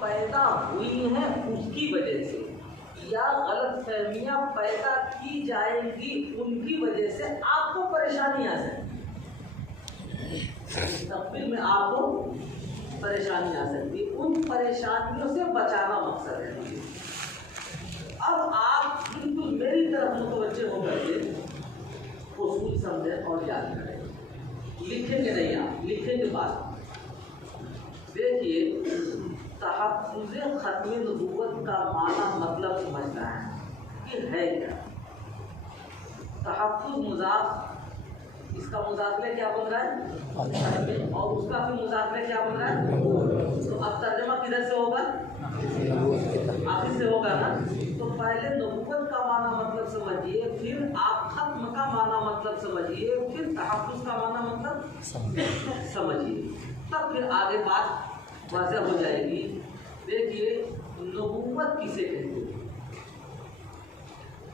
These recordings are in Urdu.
پیدا ہوئی ہیں اس کی وجہ سے یا غلط فہمیاں پیدا کی جائیں گی ان کی وجہ سے آپ کو پریشانی آ سکتی ہے، مستقبل میں آپ کو پریشانی آ سکتی ہے، ان پریشانیوں سے بچانا مقصد ہے۔ اب آپ بالکل میری طرف متوجہ ہو کر کے اصول سمجھیں اور یاد کریں، لکھیں گے نہیں، آپ لکھیں گے بات۔ دیکھیے، تحفظ ختم نبوت کا معنی مطلب سمجھنا ہے کہ ہے کیا۔ تحفظ مضاف، اس کا مضاف میں کیا بن رہا ہے اور اس کا پھر مضاف میں کیا بن رہا ہے، تو اب ترجمہ کدھر سے ہوگا، آخر سے ہوگا نا۔ تو پہلے نبوت کا معنی مطلب سمجھیے، پھر آپ ختم کا معنی مطلب سمجھیے، پھر تحفظ کا معنی مطلب سمجھیے، تب پھر آگے بات واضح ہو جائے گی۔ دیکھیے، نبوت کسے کہتے ہیں؟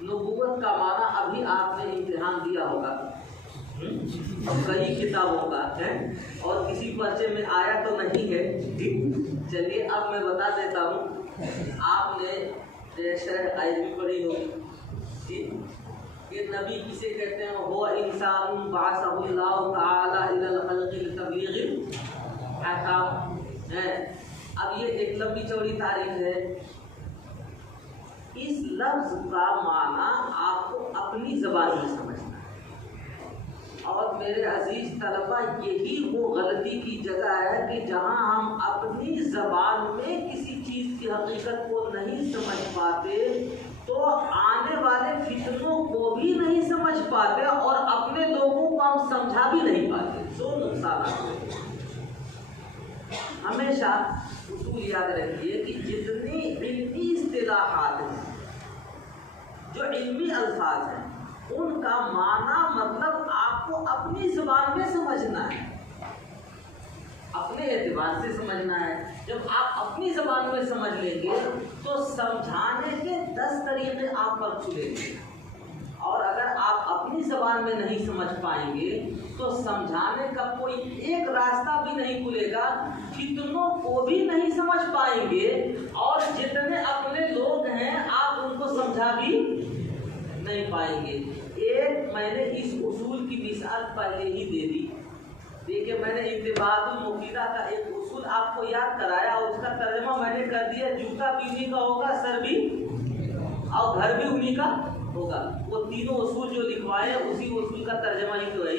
نبوت کا معنی ابھی آپ نے امتحان دیا ہوگا کئی کتابوں کا ہے اور کسی پرچے میں آیا تو نہیں ہے۔ چلیے اب میں بتا دیتا ہوں، آپ نے شرح عائد بھی پڑھی ہوگی کہ نبی کسے کہتے ہیں؟ وہ انسان بعثہ اللہ تعالی الی الخلق لتبلیغ احکام ہے۔ اب یہ ایک لمبی چوڑی تاریخ ہے، اس لفظ کا معنی آپ کو اپنی زبان میں سمجھنا ہے۔ اور میرے عزیز طلبہ، یہی وہ غلطی کی جگہ ہے کہ جہاں ہم اپنی زبان میں کسی چیز کی حقیقت کو نہیں سمجھ پاتے تو آنے والے فتنوں کو بھی نہیں سمجھ پاتے اور اپنے لوگوں کو ہم سمجھا بھی نہیں پاتے۔ دو نقصانات ہیں۔ ہمیشہ اصول یاد رکھیے کہ جتنی علمی اصطلاحات ہیں، جو علمی الفاظ ہیں، ان کا معنی مطلب آپ کو اپنی زبان میں سمجھنا ہے، اپنے اعتبار سے سمجھنا ہے۔ جب آپ اپنی زبان میں سمجھ لیں گے تو سمجھانے کے 10 طریقے آپ پر کھلیں گے، اور اگر آپ اپنی زبان میں نہیں سمجھ پائیں گے تو سمجھانے کا کوئی ایک راستہ بھی نہیں کھلے گا، فتنوں کو بھی نہیں سمجھ پائیں گے، اور جتنے اپنے لوگ ہیں آپ ان کو سمجھا بھی نہیں پائیں گے۔ ایک میں نے اس اصول کی مثال پہلے ہی دے دی۔ دیکھیے، میں نے انتباہات المفیدہ کا ایک اصول آپ کو یاد کرایا اور اس کا ترجمہ میں نے کر دیا، جوتا بھی انہی کا ہوگا، سر بھی اور گھر بھی انہی کا ہوگا۔ وہ تینوں اصول جو لکھوائے اسی اصول کا ترجمہ ہی تو ہے،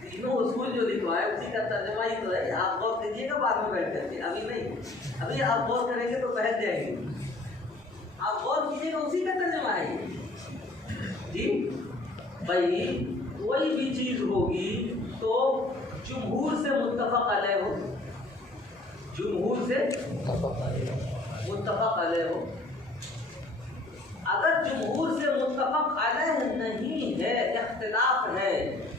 تینوں اصول جو لکھوائے اسی کا ترجمہ ہی تو ہے۔ آپ غور کیجیے گا بعد میں بیٹھ کر کے، ابھی نہیں، ابھی آپ غور کریں گے تو بہت جائیں گے۔ آپ غور کیجیے گا، اسی کا ترجمہ ہے جی۔ بھائی کوئی بھی چیز ہوگی تو جمہور سے متفق علیہ ہو، جمہور سے متفق علیہ ہو۔ اگر جمہور سے متفق علیہ نہیں ہے، اختلاف ہے،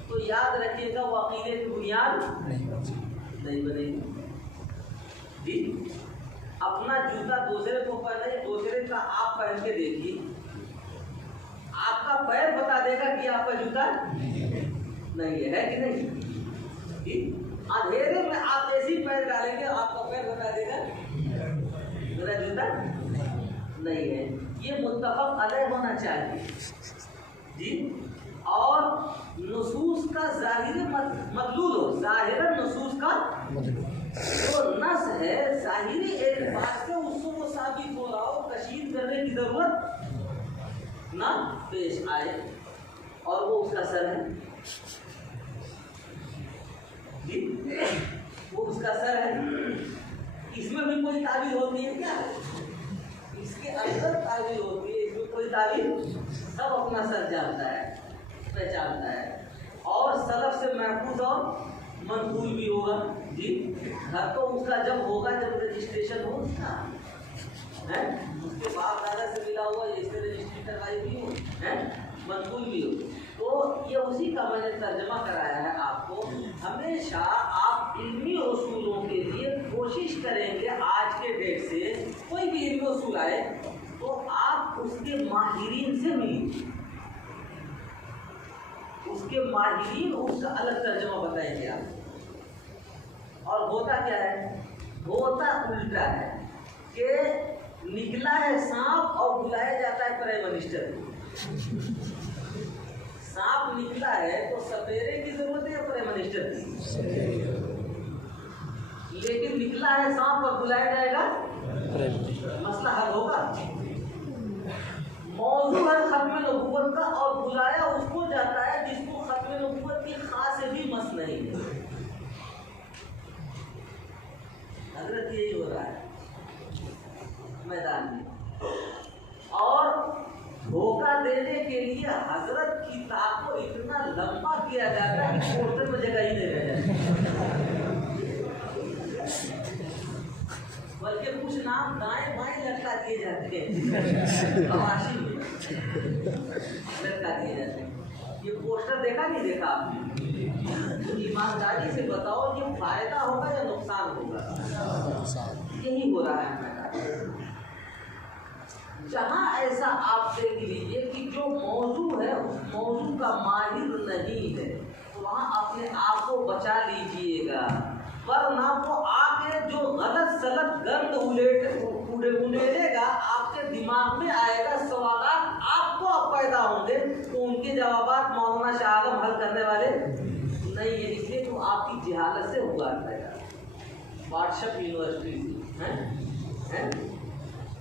تو یاد رکھیے گا وہ عقیدے کی بنیاد نہیں بنے گی جی۔ اپنا جوتا دوسرے کو پہنے، دوسرے کا آپ پہن کے دیکھیے، آپ کا پیر بتا دے گا کہ آپ کا جوتا نہیں ہے کہ نہیں جی۔ اندھیرے میں آپ ایسی پیر ڈالیں گے، آپ کا پیر بتا دے گا میرا جوتا نہیں ہے۔ یہ متفق علیہ ہونا چاہیے جی۔ اور نصوص کا ظاہر مدلول ہو، ظاہر نصوص کا جو نص ہے ظاہری اعتبار سے اس کو ثابت ہو رہا ہو، کشید کرنے کی ضرورت نہ پیش آئے، اور وہ اس کا سر ہے جی، وہ اس کا سر ہے۔ اس میں بھی کوئی تعبیر ہوتی ہے کیا؟ اس کے اندر تعبیر ہوتی ہے، اس میں کوئی تعبیر، سب اپنا سر جانتا ہے، پہچانتا ہے، اور سلف سے محفوظ اور منقول بھی ہوگا جی۔ گھر تو اس کا جب ہوگا جب رجسٹریشن ہو ہے، اس کے باپ دادا سے ملا ہوا، اس سے رجسٹری کروائی بھی ہو ہے، منقول بھی ہو، تو یہ اسی کا میں نے ترجمہ کرایا ہے آپ کو۔ ہمیشہ آپ علمی اصولوں کے لیے کوشش کریں گے، آج کے ڈیٹ سے کوئی بھی علمی اصول آئے تو آپ اس کے ماہرین سے ملیے، اس کے ماہرین اس کا الگ ترجمہ بتائیں گے آپ۔ اور ہوتا کیا ہے؟ ہوتا الٹا ہے کہ نکلا ہے سانپ اور بلایا جاتا ہے پرائم منسٹر. سانپ نکلا ہے تو سپیرے کی ضرورت ہے پرائم منسٹر کی؟ لیکن نکلا ہے سانپ اور بلایا جائے گا, مسئلہ حل ہوگا. موضوع ہے ختم نبوت کا اور بلایا اس کو جاتا ہے جس کو ختم نبوت کی خاص بھی مس نہیں ہے. حضرت یہی ہو رہا ہے میدان میں. اور دھوکہ دینے کے لیے حضرت کی طاقت کو اتنا لمبا کیا جاتا ہے کہ پورٹل میں جگہ ہی نہیں رہ جاتی, بلکہ کچھ نام دائیں بائیں لٹکا دیے جاتے ہیں, حواشی میں لٹکا دیے جاتے ہیں. یہ پوسٹر دیکھا نہیں دیکھا آپ نے؟ ایمانداری سے بتاؤ یہ فائدہ ہوگا یا نقصان ہوگا؟ یہی ہو رہا ہے میدان. جہاں ایسا آپ دیکھ لیجیے کہ جو موضوع ہے اس موضوع کا ماہر نہیں ہے, وہاں اپنے آپ کو بچا لیجیے گا, ورنہ وہ آ کے جو غلط سلط گند اڑیلے گا آپ کے دماغ میں آئے گا, سوالات آپ کو اب پیدا ہوں گے تو ان کے جوابات مولانا شاہ عالم حل کرنے والے نہیں ہے, اس لیے تو آپ کی جہالت سے ہوا رہے گا. واٹس ایپ یونیورسٹی سے,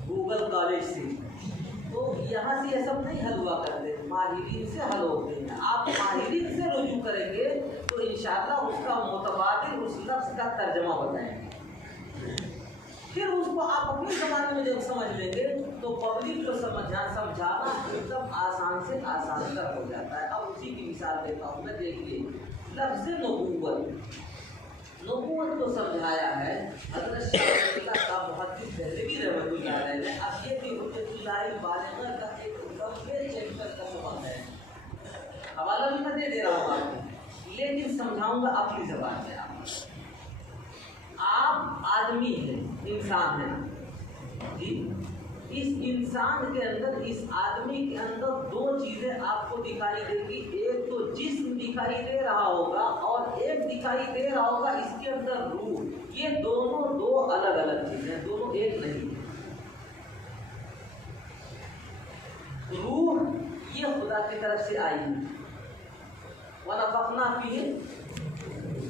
گوگل کالج سے, تو یہاں سے یہ سب نہیں حل ہوا کرتے, ماہرین سے حل ہوتے ہیں. آپ ماہرین سے رجوع کریں گے تو انشاءاللہ اس کا متبادل اس لفظ کا ترجمہ بتائیں گے, پھر اس کو آپ اپنی زبان میں جب سمجھ لیں گے تو پبلک کو سمجھانا ایک دم آسان سے آسان تر ہو جاتا ہے. اب اسی کی مثال دیتا ہوں میں, دیکھیے لفظ نبوت, نبوت کو سمجھایا ہے حضرت شاہ اللہ کا محدث دہلوی رحمۃ اللہ علیہ نے. اب یہ بھی حجت اللہ بالغہ کا ایک لمبے چیپٹر کا سبق ہے, حوالہ بھی میں دے دے رہا ہوں آپ کو, لیکن سمجھاؤں گا اپنی زبان میں. آپ آدمی ہیں, انسان ہیں جی, اس انسان کے اندر, اس آدمی کے اندر دو چیزیں آپ کو دکھائی دے گی. ایک تو جسم دکھائی دے رہا ہوگا اور ایک دکھائی دے رہا ہوگا اس کے اندر روح. یہ دونوں دو الگ الگ چیزیں, دونوں ایک نہیں. روح یہ خدا کی طرف سے آئی ہے, وَنَفَخْنَا فِيهِ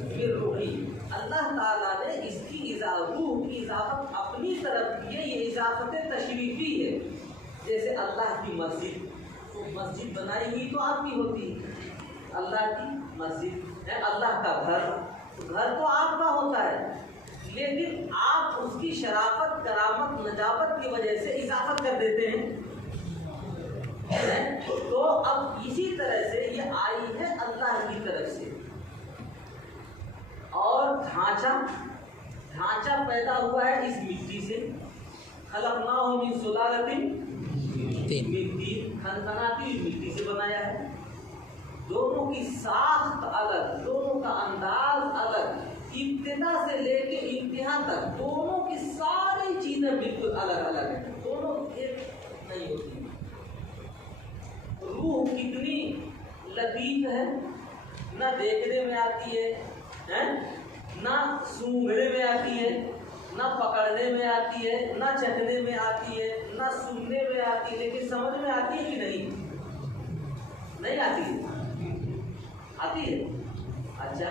مِن رُوحِهِ, اللہ تعالیٰ نے اس کی روح کی اضافت اپنی طرف کی ہے. یہ اضافت تشریفی ہے. جیسے اللہ کی مسجد, تو مسجد بنائی ہوئی تو آپ کی ہوتی ہے, اللہ کی مسجد ہے. اللہ کا گھر, گھر تو آپ کا ہوتا ہے, لیکن آپ اس کی شرافت, کرامت, نجابت کی وجہ سے اضافت کر دیتے ہیں. تو اب اسی طرح سے یہ آئی ہے اللہ کی طرف سے. اور ڈھانچہ پیدا ہوا ہے اس مٹی سے, خلقناہ من سلالۃ من طین, کھنکھناتی ہوئی مٹی سے بنایا ہے. دونوں کی ساخت الگ, دونوں کا انداز الگ, ابتدا سے لے کے انتہا تک دونوں کی ساری چیزیں بالکل الگ الگ ہیں, دونوں ایک نہیں ہوتی. روح کتنی لطیف ہے, نہ دیکھنے میں آتی ہے, نہ سونگھنے میں آتی ہے, نہ پکڑنے میں آتی ہے, نہ چکھنے میں آتی ہے, نہ سننے میں آتی ہے, لیکن سمجھ میں آتی ہے کہ نہیں آتی ہے, آتی ہے. اچھا,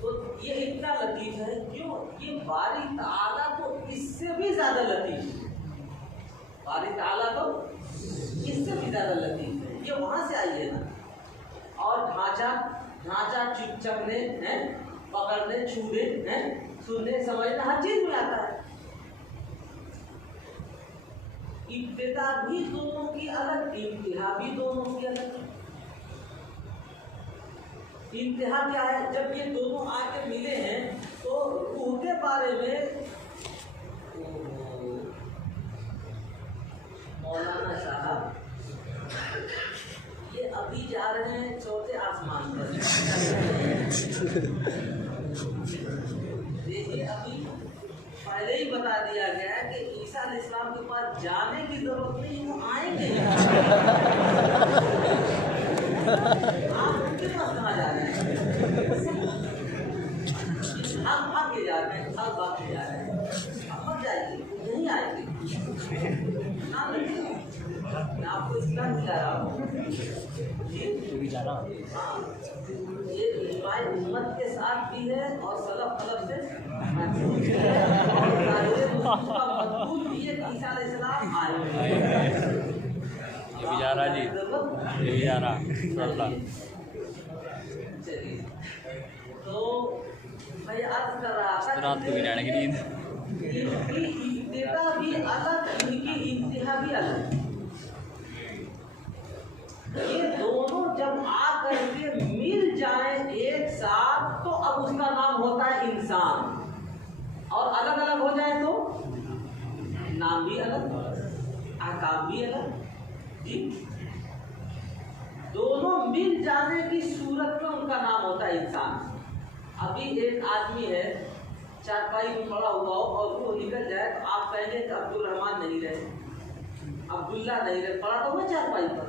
تو یہ اتنا لطیف ہے, کیوں؟ یہ باری تعالیٰ تو اس سے بھی زیادہ لطیف ہے, باری تعالیٰ تو اس سے بھی زیادہ لطیف ہے. یہ وہاں سے آئی ہے نا. اور ڈھانچہ چکھنے, پکڑنے, چھونے, سننے, سمجھنے, ہر چیز میں آتا ہے. ابتدا بھی دونوں کی الگ, انتہا بھی دونوں کی الگ. انتہا کیا ہے؟ جب یہ دونوں آ کے ملے ہیں تو روح کے بارے میں مولانا صاحب یہ ابھی جا رہے ہیں چوتھے آسمان پر. دیکھیے ابھی پہلے ہی بتا دیا گیا ہے کہ عیسیٰ علیہ السلام کے پاس جانے کی ضرورت نہیں, وہ آئیں گے. آپ ان کے پاس کہاں جا رہے ہیں؟ آپ کے جانے ہیں سال بعد جا رہے ہیں اب مر جائیے نہیں آئیں گے نام نہیں میں آپ کو اسلام دلا رہا ہوں ہاں یہ اجماع امت کے ساتھ بھی ہے اور سلف خلف سے مضبوط بھی ہے کہ عیسیٰ علیہ السلام آئے یہ بھی جا رہا جی یہ بھی جا رہا چلیے تو میں عرض کر رہا تھا رات کو بھی جانے کی نیند ابتدا بھی الگ ان کی انتہا بھی الگ یہ دونوں جب آ کر کے مل جائیں ایک ساتھ تو اب اس کا نام ہوتا ہے انسان اور الگ الگ ہو جائے تو نام بھی الگ احکام بھی الگ جی دونوں مل جانے کی صورت میں ان کا نام ہوتا ہے انسان ابھی ایک آدمی ہے چارپائی میں پڑا ہوا ہو اور وہ نکل جائے تو آپ کہیں گے کہ عبد الرحمان نہیں رہے عبداللہ نہیں رہے پڑا تو وہ چارپائی پر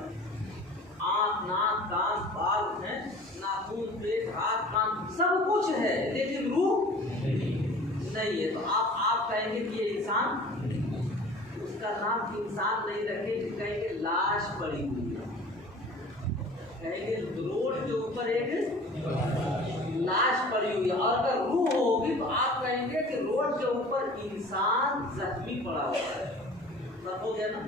آنکھ ناک کان بال ہیں ناخن پیٹ ہاتھ کان سب کچھ ہے لیکن روح نہیں ہے تو آپ کہیں گے کہ یہ انسان اس کا نام انسان نہیں رکھے کہیں گے لاش پڑی ہوئی ہے کہیں گے روڈ کے اوپر ایک لاش پڑی ہوئی ہے اور اگر روح ہوگی تو آپ کہیں گے کہ روڈ کے اوپر انسان زخمی پڑا ہوا ہے سب ہو گیا نا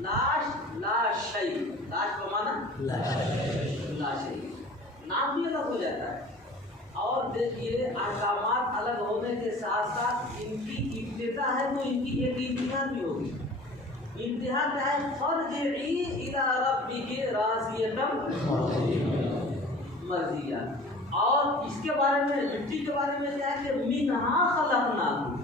لاش لاشی لاش کا معنی لاشی نام بھی الگ ہو جاتا ہے اور دیکھیے احکامات الگ ہونے کے ساتھ ساتھ ان کی ابتدا ہے تو ان کی ایک انتہا بھی ہوگی انتہا کیا ہے فرجعی الی ربک راضیۃ مرضیہ اور اس کے بارے میں مٹی کے بارے میں کیا ہے کہ منہا خلقناکم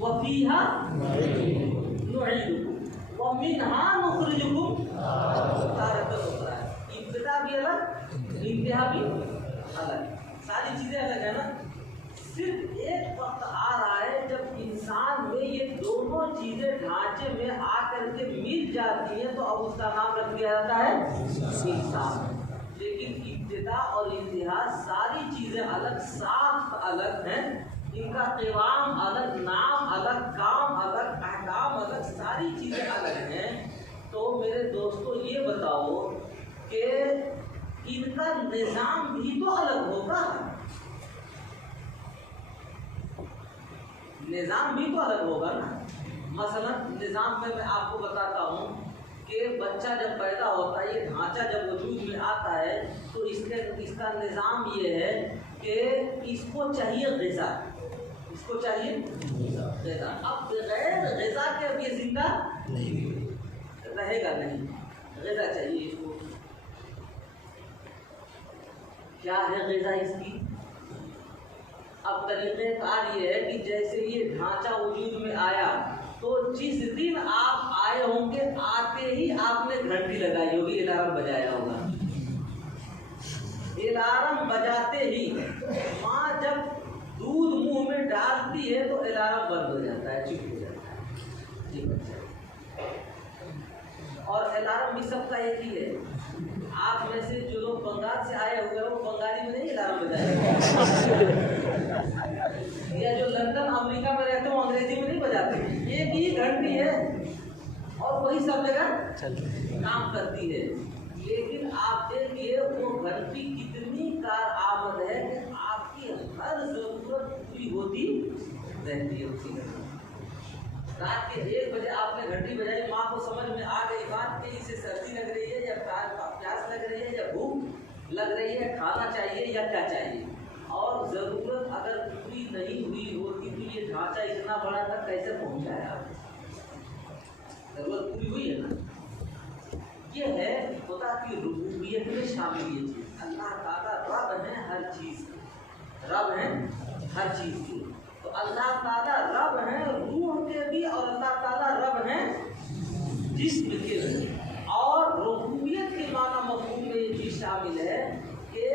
وفیہا نعیدکم ومنہا نخرجکم تارۃ اخری ابتدا بھی الگ انتہا بھی الگ ساری چیزیں الگ ہیں نا صرف ایک وقت آ رہا ہے جب انسان میں یہ دونوں چیزیں ڈھانچے میں آ کر کے مل جاتی ہیں تو اب اس کا نام رکھ دیا جاتا ہے انسان لیکن ابتدا اور انتہا ساری چیزیں الگ ساخت الگ ہیں ان کا قوام الگ نام الگ کام الگ احکام الگ ساری چیزیں الگ ہیں تو میرے دوستو یہ بتاؤ کہ ان کا نظام بھی تو الگ ہوگا نظام بھی تو الگ ہوگا نا مثلا نظام میں آپ کو بتاتا ہوں کہ بچہ جب پیدا ہوتا ہے یہ ڈھانچہ جب وجود میں آتا ہے تو اس کا نظام یہ ہے کہ اس کو چاہیے غذا اس کو چاہیے غذا اب بغیر غذا کے اب یہ زندہ رہے گا نہیں غذا چاہیے اس کو کیا ہے غذا اس کی اب طریقہ کار یہ ہے کہ جیسے یہ ڈھانچہ وجود میں آیا تو جس دن آپ آئے ہوں گے آتے ہی آپ نے گھنٹی لگائی ہوگی الارم بجایا ہوگا الارم بجاتے ہی ماں جب دودھ منہ میں ڈالتی ہے تو الارم بند ہو جاتا ہے چپ ہو جاتا ہے جی بچہ اور الارم بھی سب کا ایک ہی ہے آپ میں سے جو لوگ بنگال سے آئے ہوئے ہیں وہ بنگالی میں نہیں الارم بجائے یا جو لندن امریکہ میں رہتے ہیں وہ انگریزی میں نہیں بجاتے ایک ہی گھنٹی ہے اور وہی سب جگہ کام کرتی ہے لیکن آپ دیکھیے وہ گھنٹی کتنی کارآمد ہے کہ آپ کی ہر ضرورت پوری ہوتی رہتی ہے اسی گھنٹی رات کے 1 بجے آپ نے گھنٹی بجائی ماں کو سمجھ میں آ گئی بات کہ اسے سردی لگ رہی ہے یا پیاس لگ رہی ہے یا بھوک لگ رہی ہے کھانا چاہیے یا کیا چاہیے اور ضرورت اگر پوری نہیں ہوئی ہوتی تو یہ ڈھانچہ اتنا بڑا تھا کیسے پہنچایا ضرورت پوری ہوئی ہے نا یہ ہے خدا کی ربوبیت میں شامل یہ چیز اللہ تعالیٰ رب ہے ہر چیز رب ہے ہر چیز کی تو اللہ تعالیٰ رب ہے روح کے بھی اور اللہ تعالیٰ رب ہے جسم کے بھی اور ربوبیت کے معنی مفہوم میں یہ چیز شامل ہے کہ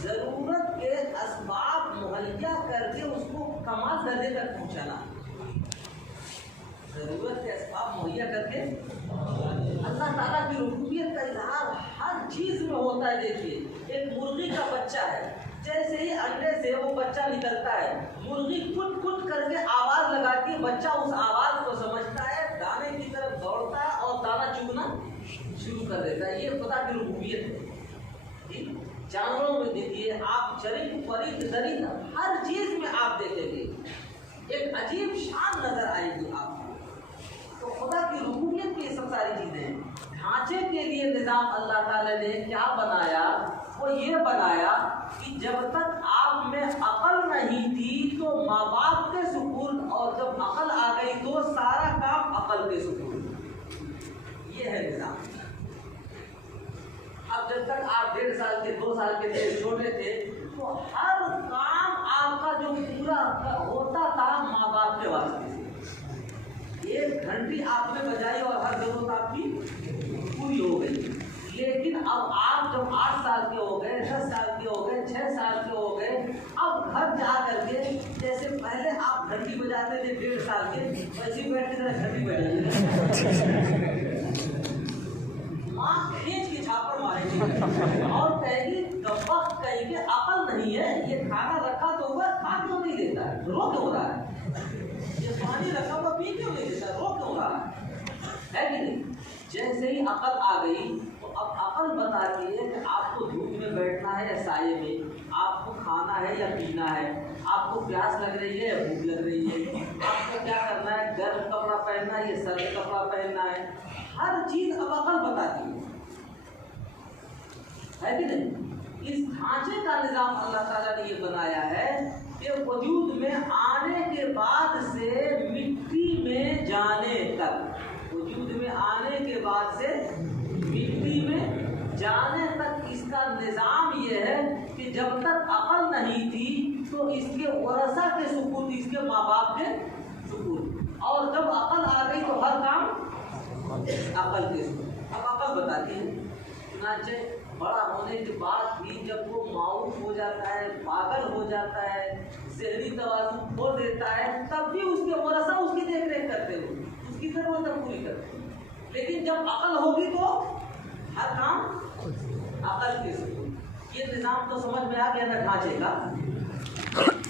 ضرورت کے اسباب مہیا کر کے اس کو کمال درجے تک پہنچانا ضرورت کے اسباب مہیا کر کے اللہ تعالیٰ کی ربوبیت کا اظہار ہر چیز میں ہوتا ہے دیکھیے ایک مرغی کا بچہ ہے جیسے ہی انڈے سے وہ بچہ نکلتا ہے، مرغی کٹ کٹ کر کے آواز لگاتی ہے، بچہ اس آواز کو سمجھتا ہے، دانے کی طرف دوڑتا ہے اور دانا چگنا شروع کر دیتا ہے۔ یہ خدا کی ربوبیت ہے۔ جانوروں میں دیکھیے آپ، چرند پرند درند ہر چیز میں آپ دیکھیں گے ایک عجیب شان نظر آئے گی آپ کو۔ تو خدا کی ربوبیت کی سب ساری چیزیں، ڈھانچے کے لیے نظام اللہ تعالیٰ نے کیا بنایا؟ وہ یہ بنایا کہ جب تک آپ میں عقل نہیں تھی تو ماں باپ کے سکون، اور جب عقل آ گئی تو سارا کام عقل کے سکون۔ یہ ہے نظام۔ اب جب تک آپ 1.5 سال کے 2 سال کے تھے، چھوٹے تھے، تو ہر کام آپ کا جو پورا ہوتا تھا ماں باپ کے واسطے سے۔ 1 گھنٹی آپ نے بجائی اور ہر ضرورت آپ کی پوری ہو گئی۔ لیکن اب آپ جب 8 سال کے ہو گئے، 10 سال کے ہو گئے، 6 سال کے ہو گئے، اب گھر جا کر کے جیسے پہلے آپ گھنٹی بجاتے تھے 1.5 سال کے، ویسے ہی بیٹھ کے ذرا گھنٹی بجائیے، ماں کھینچ کے چھاپڑ مارے گی اور کہے گی کبق کہیں کہ عقل نہیں ہے، یہ کھانا رکھا تو ہوا، کھا کیوں نہیں دیتا ہے، رو کیوں رہا ہے، یہ پانی رکھا ہوا پی کیوں نہیں دیتا، رو کیوں رہا ہے کہ نہیں؟ جیسے ہی عقل آ گئی تو اب عقل بتاتی ہے کہ آپ کو دھوپ میں بیٹھنا ہے یا سائے میں، آپ کو کھانا ہے یا پینا ہے، آپ کو پیاس لگ رہی ہے یا بھوک لگ رہی ہے، آپ کو کیا کرنا ہے، گرم کپڑا پہننا ہے یا سرد کپڑا پہننا ہے، ہر چیز اب عقل بتاتی ہے کہ نہیں؟ اس ڈھانچے کا نظام اللہ تعالیٰ نے یہ بنایا ہے کہ وجود میں آنے کے بعد سے مٹی میں جانے تک، وجود میں آنے کے بعد سے مٹی میں جانے تک اس کا نظام یہ ہے کہ جب تک عقل نہیں تھی تو اس کے ورثہ کے سکون، اس کے ماں باپ کے سکون، اور جب عقل آ گئی تو ہر کام عقل کے سکون۔ اب عقل بتاتی ہے، چنانچہ بڑا ہونے کے بعد بھی جب وہ معاوف ہو جاتا ہے، پاگل ہو جاتا ہے، ذہنی توازن کھو دیتا ہے، تب بھی اس کے ورثہ اس کی دیکھ ریکھ کرتے ہوئے اس کی ضرورتیں پوری کرتے ہیں۔ لیکن جب عقل ہوگی تو ہر کام عقل کے سکون۔ یہ نظام تو سمجھ میں آ گیا نا ڈھانچے کا؟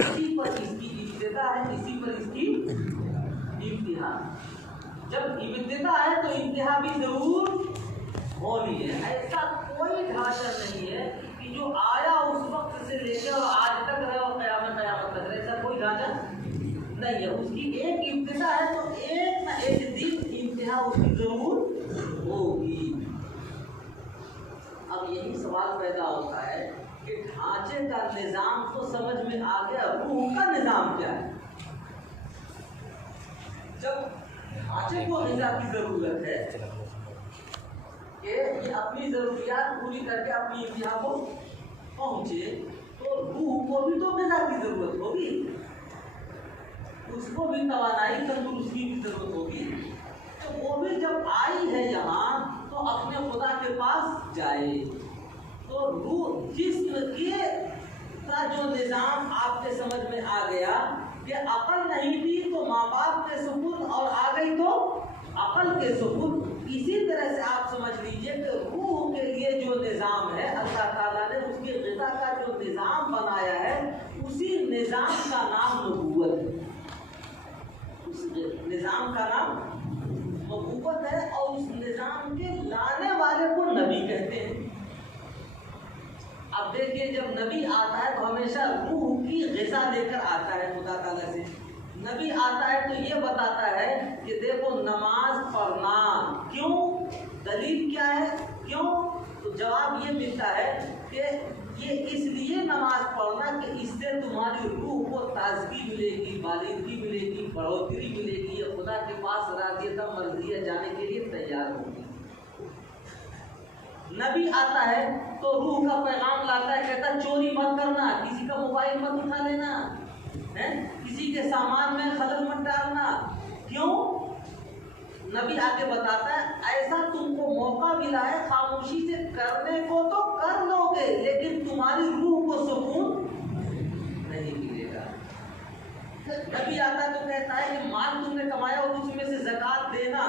اسی پر اس کی ابتدا ہے، اسی پر اس کی انتہا۔ جب ابتدا ہے تو انتہا بھی ضرور ہونی ہے۔ ایسا کوئی ڈھانچہ نہیں ہے کہ جو آیا اس وقت سے لے کے اور آج تک رہے اور قیامت تک رہے، ایسا کوئی ڈھانچہ نہیں ہے۔ اس کی ایک ابتدا ہے تو ایک نہ ایک دن انتہا اس کی ضرور ہوگی۔ اب یہی سوال پیدا ہوتا ہے کہ ڈھانچے کا نظام تو سمجھ میں آ گیا، روح کا نظام کیا ہے؟ جب ڈھانچے کو غذا کی ضرورت ہے کہ یہ اپنی ضروریات پوری کر کے اپنی انتہا کو پہنچے، تو روح کو بھی تو غذا کی ضرورت ہوگی، اس کو بھی توانائی تندرستی کی ضرورت ہوگی۔ تو وہ بھی جب آئی ہے یہاں تو اپنے خدا کے پاس جائے۔ تو روح جسم کے کا جو نظام آپ کے سمجھ میں آ گیا کہ عقل نہیں تھی تو ماں باپ کے سکون، اور آ گئی تو عقل کے سکون، اسی طرح سے آپ سمجھ لیجئے کہ روح کے لیے جو نظام ہے اللہ تعالیٰ نے اس کے غذا کا جو نظام بنایا ہے، اسی نظام کا نام نبوت ہے۔ اس نظام کا نام نبوت ہے، اور اس نظام کے لانے والے کو نبی کہتے ہیں۔ اب دیکھیے جب نبی آتا ہے تو ہمیشہ روح کی غذا لے کر آتا ہے خدا تعالیٰ سے۔ نبی آتا ہے تو یہ بتاتا ہے کہ دیکھو نماز پڑھنا، کیوں؟ دلیل کیا ہے؟ کیوں؟ تو جواب یہ ملتا ہے کہ یہ اس لیے نماز پڑھنا کہ اس سے تمہاری روح کو تازگی ملے گی، بالغگی ملے گی، بڑھوتری ملے گی، یہ خدا کے پاس راضیہ مرضیہ جانے کے لیے تیار ہوگی۔ نبی آتا ہے تو روح کا پیغام لاتا ہے، کہتا ہے چوری مت کرنا، کسی کا موبائل مت اٹھا لینا، کسی کے سامان میں خلل مت ڈالنا۔ کیوں؟ نبی آگے بتاتا ہے ایسا تم کو موقع ملا ہے، خاموشی سے کرنے کو تو کر لو گے لیکن تمہاری روح کو سکون نہیں ملے گا۔ نبی آتا ہے تو کہتا ہے کہ مال تم نے کمایا اور اس میں سے زکوٰۃ دینا۔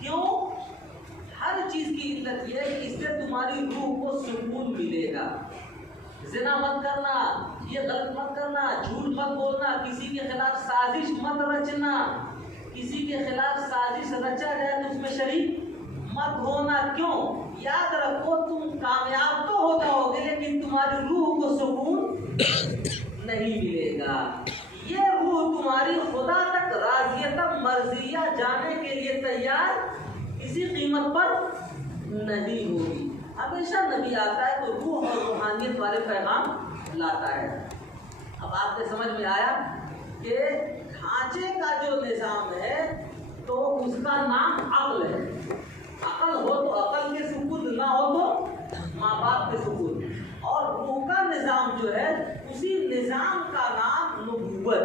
کیوں؟ ہر چیز کی علت یہ ہے کہ اس سے تمہاری روح کو سکون ملے گا۔ زنا مت کرنا، یہ غلط مت کرنا، جھوٹ مت بولنا، کسی کے خلاف سازش مت رچنا، کسی کے خلاف سازش رچا جائے تو اس میں شریک مت ہونا۔ کیوں؟ یاد رکھو تم کامیاب تو ہو جاؤ گے لیکن تمہاری روح کو سکون نہیں ملے گا۔ یہ روح تمہاری خدا تک راضیت مرضیہ جانے کے لیے تیار کسی قیمت پر نہیں ہوگی۔ ہمیشہ نبی آتا ہے تو روح اور روحانیت والے پیغام لاتا ہے۔ اب آپ کے سمجھ میں آیا کہ ڈھانچے کا جو نظام ہے تو اس کا نام عقل ہے۔ عقل ہو تو عقل کے سپرد، نہ ہو تو ماں باپ کے سپرد۔ اور روح کا نظام جو ہے اسی نظام کا نام نبوت ہے،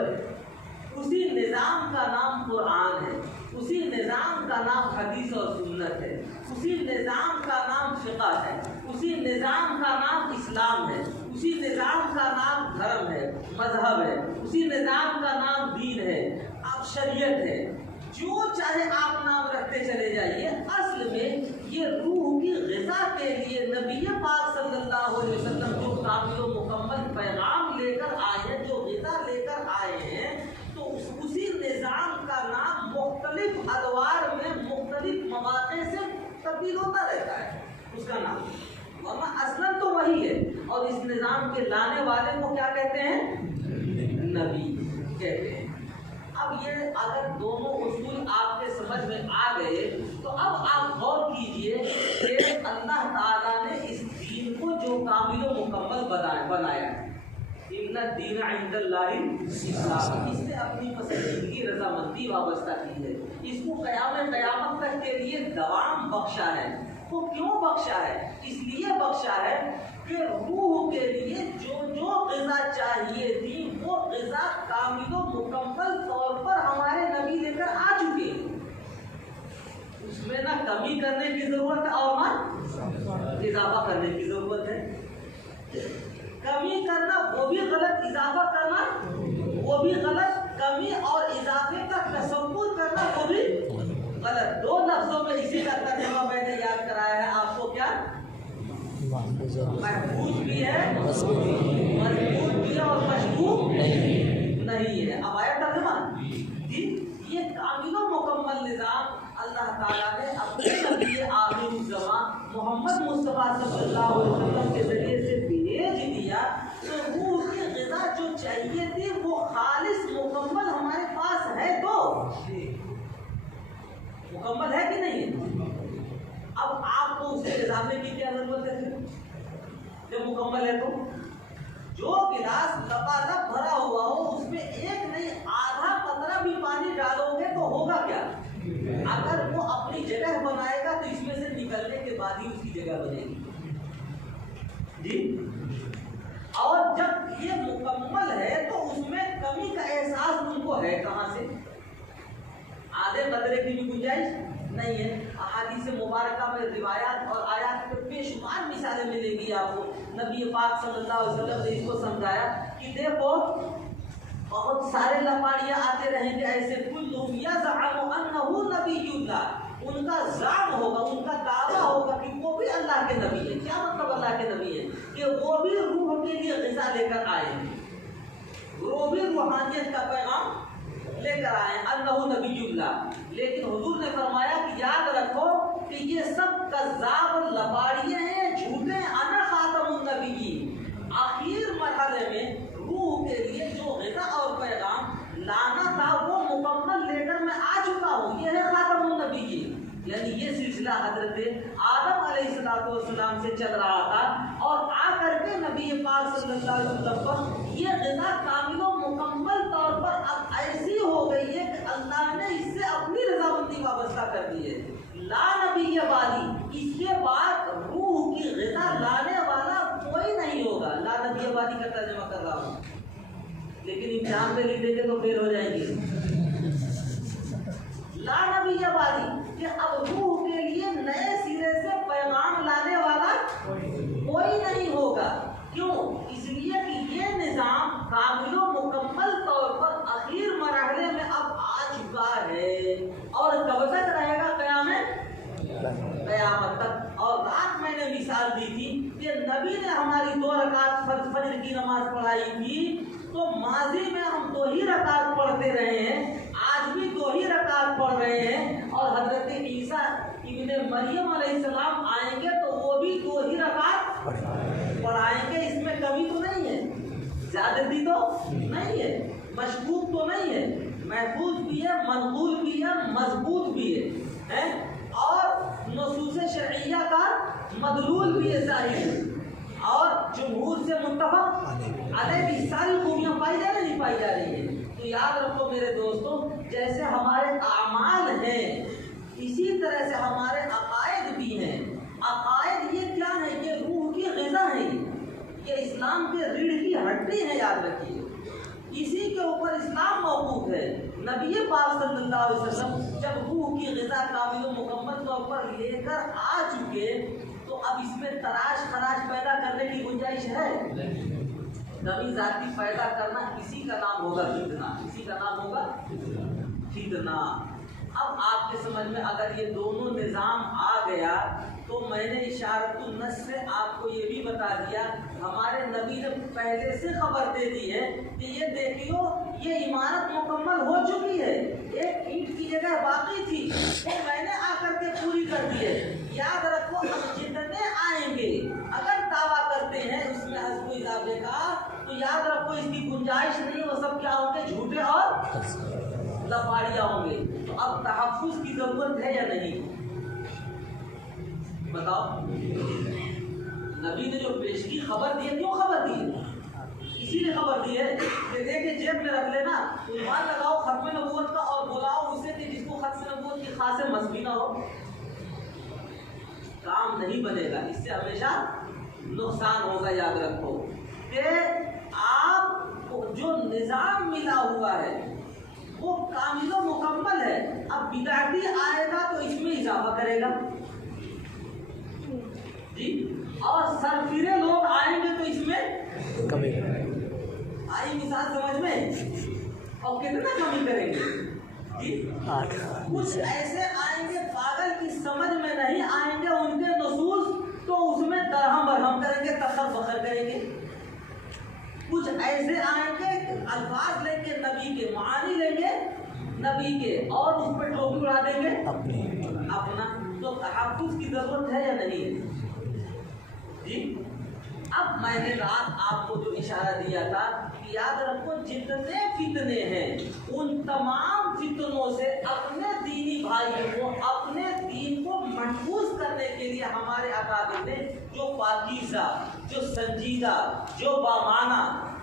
اسی نظام کا نام قرآن ہے، اسی نظام کا نام حدیث اور سنت ہے، اسی نظام کا نام فقہ ہے، اسی نظام کا نام اسلام ہے، اسی نظام کا نام دھرم ہے، مذہب ہے، اسی نظام کا نام دین ہے، اب شریعت ہے۔ جو چاہے آپ نام رکھتے چلے جائیے، اصل میں یہ روح کی غذا کے لیے نبی پاک صلی اللہ علیہ وسلم جو کامل و مکمل پیغام لے کر آئے ہیں، جو غذا لے کر آئے ہیں، تو اسی نظام کا نام مختلف ادوار میں مختلف مواقع سے تبدیل ہوتا رہتا ہے اس کا نام، ورنہ اصلاً تو وہی ہے۔ اور اس نظام کے لانے والے کو کیا کہتے ہیں؟ نبی کہتے ہیں۔ اب یہ اگر دونوں اصول آپ کے سمجھ میں آ گئے تو اب آپ غور کیجئے کہ اللہ تعالیٰ نے اس دین کو جو کامل و مکمل بنایا ہے، ان الدین عند اللہ الاسلام، اس نے اپنی پسندیدگی رضامندی وابستہ کی ہے، اس کو قیامت تک کے لیے دوام بخشا ہے۔ وہ کیوں بخشا ہے؟ اس لیے بخشا ہے کہ روح کے لیے جو غذا چاہیے تھی وہ غذا کامل و مکمل طور پر ہمارے نبی لے کر آ چکے ہیں۔ اس میں نہ کمی کرنے کی ضرورت ہے اور نہ اضافہ کرنے کی ضرورت ہے۔ کمی کرنا وہ بھی غلط، اضافہ کرنا وہ بھی غلط، کمی اور اضافے کا تصور کرنا وہ بھی غلط۔ دو لفظوں میں اسی کا ترجمہ میں نے یاد کرایا ہے آپ کو، کیا؟ محفوظ بھی ہے، مضبوط بھی ہے اور مشکوک نہیں ہے۔ اب آیا ترجمہ؟ جی، یہ کامل و مکمل نظام اللہ تعالیٰ نے اپنے نبی آخر الزمان محمد مصطفیٰ صلی اللہ علیہ وسلم کے ذریعے سے بھیج دیا، تو روح کی غذا جو چاہیے تھی وہ خالص مکمل ہمارے پاس ہے، تو مکمل ہے کہ نہیں ہے؟ اب آپ کو اسے اضافے کی کیا ضرورت ہے؟ جب مکمل ہے تو جو گلاس لبالب بھرا ہوا ہو اس میں ایک نہیں آدھا قطرہ بھی پانی ڈالو گے تو ہوگا کیا؟ اگر وہ اپنی جگہ بنائے گا تو اس میں سے نکلنے کے بعد ہی اس کی جگہ بنے گی جی۔ اور جب یہ مکمل ہے تو اس میں کمی کا احساس تم کو ہے کہاں سے؟ آدھے قطرے کی بھی گنجائش نہیں ہے۔ احادیث مبارکہ میں روایات اور آیات میں بے شمار مثالیں ملیں گی آپ کو۔ نبی پاک صلی اللہ علیہ وسلم نے اس کو سمجھایا کہ دیکھو بہت سارے لپاڑیاں آتے رہیں گے ایسے، کلہم یزعم انہ نبی اللہ، ان کا زعم ہوگا، ان کا دعویٰ ہوگا کہ وہ بھی اللہ کے نبی ہے۔ کیا مطلب اللہ کے نبی ہے؟ کہ وہ بھی روح کے لیے غذا لے کر آئے ہیں، وہ بھی روحانیت کا پیغام لے کر آئے ہیں، انہ نبی اللہ۔ لیکن حضور نے فرمایا کہ یاد رکھو کہ یہ سب کذاب لباڑیے ہیں، جھوٹے ہیں، انا خاتم النبیین۔ آخر مرحلے میں روح کے لیے جو غذا اور پیغام لانا تھا وہ مکمل لے کر میں آ چکا ہوں، یہ ہے خاتم النبیین۔ یعنی یہ سلسلہ حضرت آدم علیہ السلام سے چل رہا تھا اور آ کر کے نبی پاک صلی اللہ علیہ وسلم پر یہ غذا کامل و مکمل طور پر اب ایسی ہو گئی ہے کہ اللہ نے اس سے اپنی رضامندی وابستہ کر دی ہے۔ لا نبی بعدی، اس کے بعد روح کی غذا لانے والا کوئی نہیں ہوگا۔ لا نبی بعدی کا ترجمہ کر رہا ہوں، لیکن امتحان پہ لکھ دیں گے تو فیل ہو جائیں گے۔ لا نبی بعدی کہ اب روح کے لیے نئے سرے سے پیغام لانے والا کوئی نہیں ہوگا۔ کیوں؟ اس لیے کہ یہ نظام کامل و مکمل طور پر اخیر مرحلے میں اب آ چکا ہے اور کب تک رہے گا؟ قیامت تک۔ اور رات میں نے مثال دی تھی کہ نبی نے ہماری 2 رکعت فرض آئی تھی تو ماضی میں ہم 2 ہی رکعت پڑھتے رہے ہیں، آج بھی 2 ہی رکعت پڑھ رہے ہیں، اور حضرت عیسیٰ ابن مریم علیہ السلام آئیں گے تو وہ بھی 2 ہی رکعت پڑھائیں گے۔ اس میں کمی تو نہیں ہے، زیادتی تو نہیں ہے، مشکوک تو نہیں ہے، محفوظ بھی ہے، منقول بھی ہے، مضبوط بھی ہے، اور نصوص شرعیہ کا مدلول بھی ہے ظاہر، اور جمہور سے متفق علیہ بھی ساری خوبیاں پائی جا رہی نہیں پائی جا رہی ہیں۔ تو یاد رکھو میرے دوستوں، جیسے ہمارے اعمال ہیں اسی طرح سے ہمارے عقائد بھی ہیں۔ عقائد یہ کیا ہے؟ یہ روح کی غذا ہے، یہ اسلام کے ریڑھ کی ہڈی ہے، یاد رکھیے، اسی کے اوپر اسلام موقوف ہے۔ نبی پاک صلی اللہ علیہ وسلم جب روح کی غذا کامل و مکمل طور پر لے کر آ چکے تو اب اس میں تراش خراش پیدا کرنے کی گنجائش ہے؟ نبی ذاتی پیدا کرنا کسی کا نام ہوگا فتنہ، کسی کا نام ہوگا فتنہ۔ اب آپ کے سمجھ میں اگر یہ دونوں نظام آ گیا تو میں نے اشارت النص سے آپ کو یہ بھی بتا دیا، ہمارے نبی نے پہلے سے خبر دے دی ہے کہ یہ دیکھیو یہ عمارت مکمل ہو چکی ہے، ایک اینٹ کی جگہ باقی تھی وہ میں نے آ کر کے پوری کر دی ہے۔ یاد رکھو اب جتنے آئیں گے اگر دعویٰ کرتے ہیں اس میں حسب و اضافے کا، تو یاد رکھو اس کی گنجائش نہیں، وہ سب کیا ہوں گے؟ جھوٹے اور لپاڑیاں ہوں گے۔ تو اب تحفظ کی ضرورت ہے یا نہیں؟ بتاؤ، نبی نے جو پیشگی خبر دی ہے، کیوں خبر دی ہے؟ اسی لیے خبر دی ہے کہ دیکھیں جیب میں رکھ لینا، ایمان لگاؤ ختم نبوت کا اور بلاؤ اسے کہ جس کو ختم نبوت کی خاص مسئلہ نہ ہو، کام نہیں بنے گا، اس سے ہمیشہ نقصان ہوگا۔ یاد رکھو کہ آپ کو جو نظام ملا ہوا ہے وہ کامل و مکمل ہے، اب بدعتی آئے گا تو اس میں اضافہ کرے گا جی، اور سرفیرے لوگ آئیں گے تو اس میں کمی آئی، مثال سمجھ میں، اور کتنا کمی کریں گے جی؟ کچھ ایسے آئیں گے پاگل کی سمجھ میں نہیں آئیں گے ان کے نصوص، تو اس میں درہم برہم کریں گے، تخر بخر کریں گے۔ کچھ ایسے آئیں گے الفاظ لیں گے نبی کے، معانی لیں گے نبی کے، اور اس پہ ٹوپی اڑا دیں گے اپنا۔ تو تحفظ کی ضرورت ہے یا نہیں جی؟ اب میں نے رات آپ کو جو اشارہ دیا تھا کہ یاد رکھو جتنے فتنے ہیں ان تمام فتنوں سے اپنے دینی بھائیوں کو، اپنے دین کو محفوظ کرنے کے لیے ہمارے اکابر نے جو پاکیزہ، جو سنجیدہ، جو بامانہ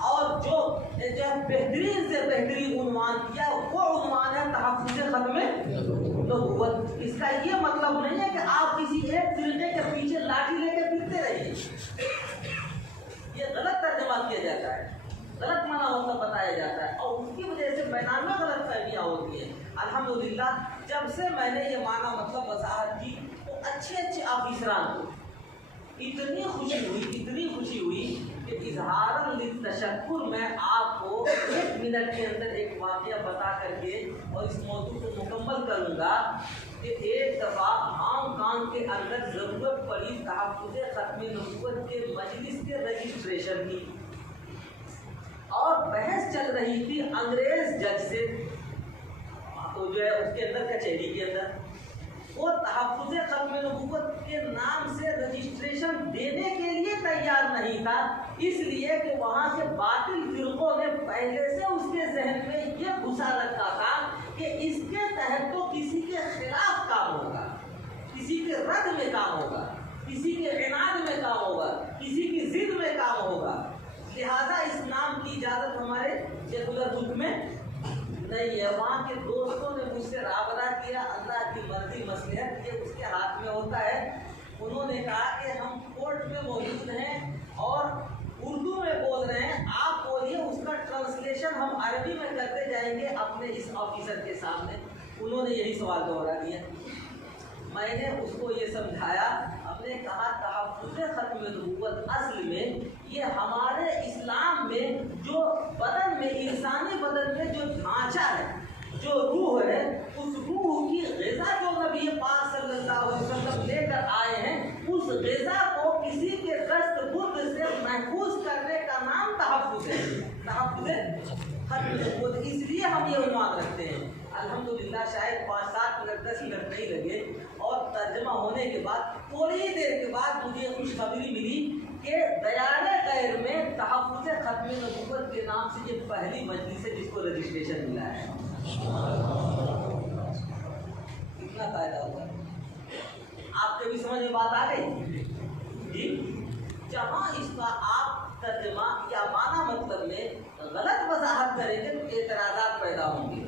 اور جو بہترین سے بہترین عنوان کیا، وہ عنوان ہے تحفظ ختم نبوت۔ اس کا یہ مطلب نہیں ہے کہ آپ کسی ایک فرقے کے پیچھے لاٹھی لے کے پھرتے رہیے، یہ غلط ترجمہ کیا جاتا ہے، غلط معنی ہوتا بتایا جاتا ہے، اور اس کی وجہ سے میدان میں غلط فہمیاں ہوتی ہیں۔ الحمدللہ جب سے میں نے یہ معنی مطلب وضاحت کی تو اچھے آفیسران کو اتنی خوشی ہوئی کہ اظہار للتشکر میں آپ کو 1 منٹ کے اندر ایک واقعہ بتا کر کے اور اس موضوع کو مکمل کروں گا کہ ایک دفعہ ہانگ کانگ کے اندر ضرورت پڑی تحفظ ختم نبوت کے مجلس کے رجسٹریشن کی، اور بحث چل رہی تھی انگریز جج سے، تو جو ہے اس کے اندر کچہری کے اندر وہ تحفظ ختم نبوت کے نام سے رجسٹریشن دینے کے لیے تیار نہیں تھا، اس لیے کہ وہاں کے باطل فرقوں نے پہلے سے اس کے ذہن میں یہ گھسا رکھا تھا کہ اس کے تحت تو کسی کے خلاف کام ہوگا، کسی کے رد میں کام ہوگا، کسی کے عناد میں کام ہوگا، کسی کی ضد میں کام ہوگا، لہذا اس نام کی اجازت ہمارے سیکولر بک میں نہیں ہے۔ وہاں کے دوستوں نے مجھ سے رابطہ کیا، اللہ کی مرضی مصلحت یہ اس کے ہاتھ میں ہوتا ہے، انہوں نے کہا کہ ہم کورٹ میں موجود ہیں اور اردو میں بول رہے ہیں، آپ بولیے اس کا ٹرانسلیشن ہم عربی میں کرتے جائیں گے اپنے اس آفیسر کے سامنے۔ انہوں نے یہی سوال دوہرا دیا، میں نے اس کو یہ سمجھایا، ہم نے کہا تحفظ ختم نبوت اصل میں یہ ہمارے اسلام میں جو بدن میں، انسانی بدن میں جو ڈھانچہ ہے، جو روح ہے، اس روح کی غذا جو نبی پاک صلی اللہ علیہ وسلم لے کر آئے ہیں، اس غذا کو کسی کے دست برد سے محفوظ کرنے کا نام تحفظ ہے۔ ایمان رکھتے ہیں۔ الحمدللہ شاید 5-7 منٹ 10 منٹ نہیں لگے، اور ترجمہ ہونے کے بعد تھوڑی دیر کے بعد مجھے خوشخبری ملی کہ دیار غیر میں تحفظ ختم نبوت کے نام سے یہ پہلی مجلس ہے جس کو رجسٹریشن ملا ہے۔ کتنا فائدہ ہوگا؟ آپ کے بھی سمجھ میں بات آ گئی جی؟ جہاں اس کا آپ ترجمہ یا معنی مطلب میں غلط وضاحت کریں گے تو اعتراضات پیدا ہوں گے۔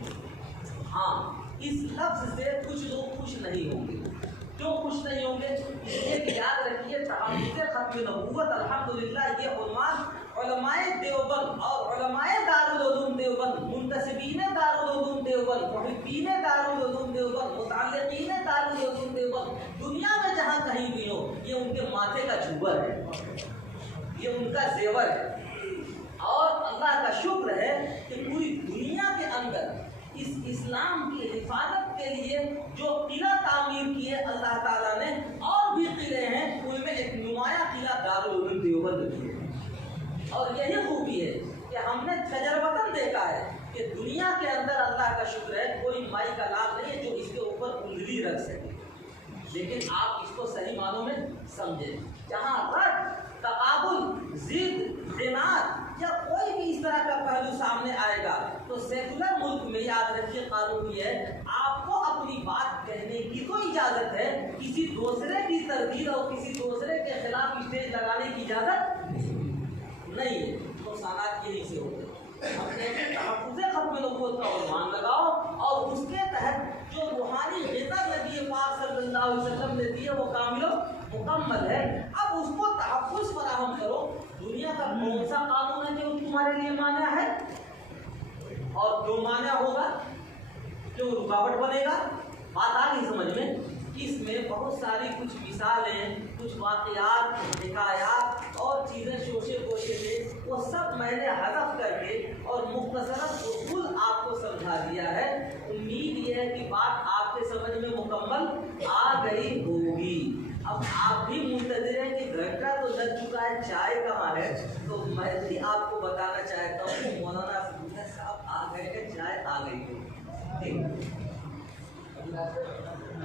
ہاں، اس لفظ سے کچھ لوگ خوش نہیں ہوں گے۔ کیوں خوش نہیں ہوں گے؟ اس لیے کہ یاد رکھیے تحفظ ختم نبوت الحمدللہ یہ عنوان علماء دیوبند اور علماء دارالعلوم دیوبند، منتسبین دارالعلوم دیوبند، محبین دارالعلوم دیوبند، متعلقین دارالعلوم دیوبند، دنیا میں جہاں کہیں بھی ہو، یہ ان کے ماتھے کا جھوبر ہے، یہ ان کا زیور ہے۔ اور اللہ کا شکر ہے کہ پوری دنیا کے اندر اس اسلام کی حفاظت کے لیے جو قلعہ تعمیر کیے اللہ تعالیٰ نے، اور بھی قلعے ہیں، ان میں ایک نمایاں قلعہ دارالعلوم دیوبند کی ہے۔ اور یہی خوبی ہے کہ ہم نے تجربتاً دیکھا ہے کہ دنیا کے اندر اللہ کا شکر ہے کوئی مائی کا لاب نہیں ہے جو اس کے اوپر انگلی رکھ سکے، لیکن آپ اس کو صحیح معنوں میں سمجھیں۔ جہاں رد، تقابل، ضد، عناد یا کوئی بھی اس طرح کا پہلو سامنے آئے گا تو سیکولر ملک میں یاد رکھیے قانون یہ ہے، آپ کو اپنی بات کہنے کی تو اجازت ہے، کسی دوسرے کی تردید اور کسی دوسرے کے خلاف اسٹیج لگانے کی اجازت نہیں ہے۔ نقصانات یہی سے ہوتے ہیں۔ ہم کہتے ہیں تحفظ ختم نبوت کا عنوان لگاؤ، اور اس کے تحت جو روحانی غذا نبی پاک صلی اللہ علیہ وسلم نے دی ہے وہ کامل و مکمل ہے، اب اس کو تحفظ فراہم کرو۔ دنیا کا کون سا قانون ہے جو تمہارے لیے مانع ہے، اور جو مانع ہوگا جو رکاوٹ بنے گا؟ بات آ گئی سمجھ میں؟ اس میں بہت ساری کچھ مثالیں، کچھ واقعات، حکایات اور چیزیں شوشے گوشے سے، وہ سب میں نے حذف کر کے اور مختصر اصول آپ کو سمجھا دیا ہے۔ امید یہ ہے کہ بات آپ کے سمجھ میں مکمل آ گئی ہوگی۔ اب آپ بھی منتظر ہیں کہ گھنٹہ تو لگ چکا ہے، چائے کہاں ہے؟ تو میں بھی آپ کو بتانا چاہتا ہوں کہ مولانا صاحب آ گئے ہیں، چائے آ گئی ہے۔ ٹھیک